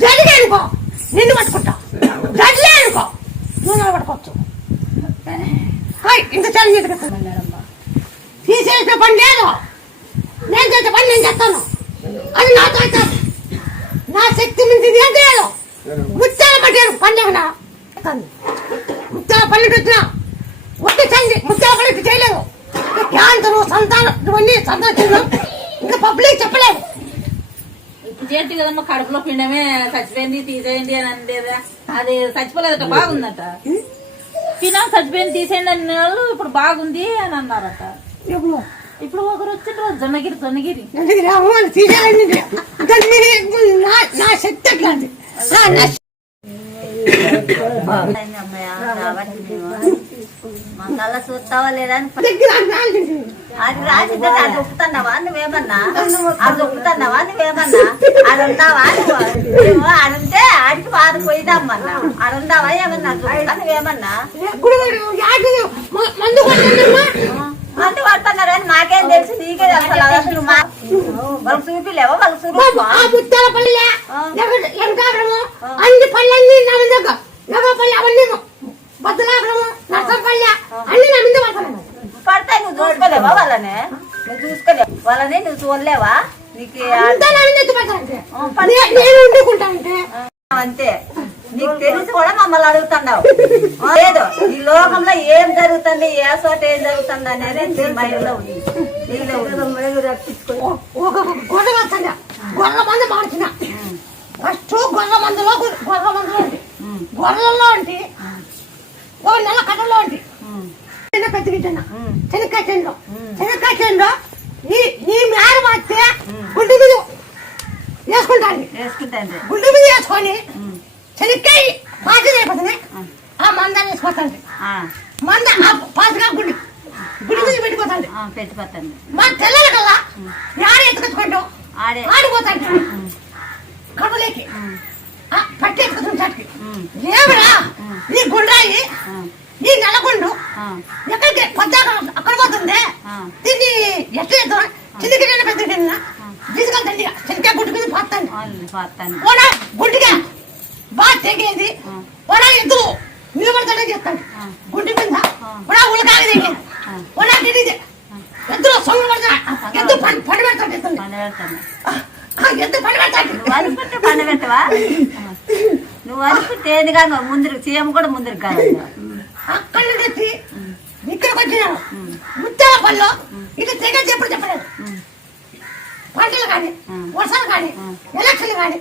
జరిగే అనుకో నిన్ను పట్టుకుంటా, జడ్లే అనుకో నువ్వు పట్టుకోవచ్చు. ఇంత చదివి తీసేసే పని లేదు, నేను చేసే పని నేను చేస్తాను. అది నాతో అవుతాను, నా శక్తి నుంచి ఏం చేయదు. ముత్యాల పట్టాను పండుగ, ముత్యాల పల్లెటూ వచ్చినా ఒట్టి చంది ముత్యాల పల్లెటూ చేయలేదు. క్యాన్సర్ సంతానం ఇవన్నీ సంతోషం ఇంకా పబ్లిక్ చెప్పలేదు. చేతి కదమ్మా కడుపులో పిండమే చచ్చిపోయింది తీసేయండి అని అందేదా, అది చచ్చిపోలేదట బాగుందట. తినం చచ్చిపోయింది తీసేయండి అనే వాళ్ళు ఇప్పుడు బాగుంది అని అన్నారట. ఇప్పుడు ఒకరు వచ్చిండ్రు జొన్నగిరి నా శక్తి అట్లాంటి మళ్ళా చూస్తావా లేదా అది రాసిందే అది ఒప్పుతున్నావా నువ్వేమన్నా, అది ఒప్పుతున్నావా నువ్వేమన్నా, అది ఉంటావా నువ్వు ఆడుంటే ఆడికి బాధ పోయిదమ్మన్నా, అది ఉందావా ఏమన్నా చూస్తా నువ్వేమన్నా మందు పడుతున్నారని మాకేం తెలుసు, నీకే అసలు వాళ్ళకి చూపిలేవా, వాళ్ళకి చూపి అన్ని పళ్ళన్నీ నగపల్లి అవన్నీ బద్దలాగడము నర్సంపల్లి అన్ని నా మీద పడతాయి. నువ్వు చూసుకోలేవా వాళ్ళని, నువ్వు చూసుకోలేవు వాళ్ళని, నువ్వు చూడలేవా, నీకు అంతే. నీకు తెలిసి కూడా మమ్మల్ని అడుగుతున్నావు లేదు. ఈ లోకంలో ఏం జరుగుతుంది, ఏ చోట ఏం జరుగుతుంది అనేది మైండ్లో ఉంది. గొర్రెల మంది మార్చిన ఫస్ట్ గొర్రెల మందులో గొర్రెల్లో అంటే ఓ నెల కట్టలో అంటే పెద్దగిట్టా శనక్కాయ చేనులో నీ మేర మాస్తే గుండె మీద వేసుకుంటాను, గుండె మీద వేసుకొని శనక్కాయ పాచి అయిపోతుంది. ఆ మందాన్ని వేసుకొస్తాను, మంద పాచిగా గుండె మీద పెట్టిపోతాను. మా తెల్లల కల్లా ఆడ ఎత్తుకొచ్చుకుంటాం, ఆడిపోతాడు కడుపులేకి పట్టి ఎత్తుకొచ్చుకుని చాటికి ఏమిరా నీ గుండ్రాయి ఈ నెలకొండు ఎక్కడికి పొద్దాక అక్కడ పోతుంది. దీన్ని ఎట్లా చేద్దాం, చిన్నగిరిన పెద్దగిరిన తీసుకెళ్తాండి శనక్కాయ గుడ్డు మీద పాతాను ఓడా గుడ్డిగా బాగా తెగేది ఓడా ఎద్దు నిలబడతాడే చేస్తాడు గుడ్డి మీద ఓడా ఉలకాగా తెగేది ఓడా తిరిగి ఎద్దులో సొమ్ము పడతా ఎద్దు పండు పెడతాడు ఎద్దు పండు పెడతాడు పండు పెట్టవా నువ్వు అనుకుంటే ముందు సీఎం కూడా ముందుకు కాదు. అక్కడి నుంచి వచ్చి ఇక్కడికి వచ్చినాను ముత్యాల పనిలో ఇట్లా తెగ చెప్పుడు చెప్పలేదు. పంటలు కానీ వర్షాలు కానీ ఎలక్షన్లు కానీ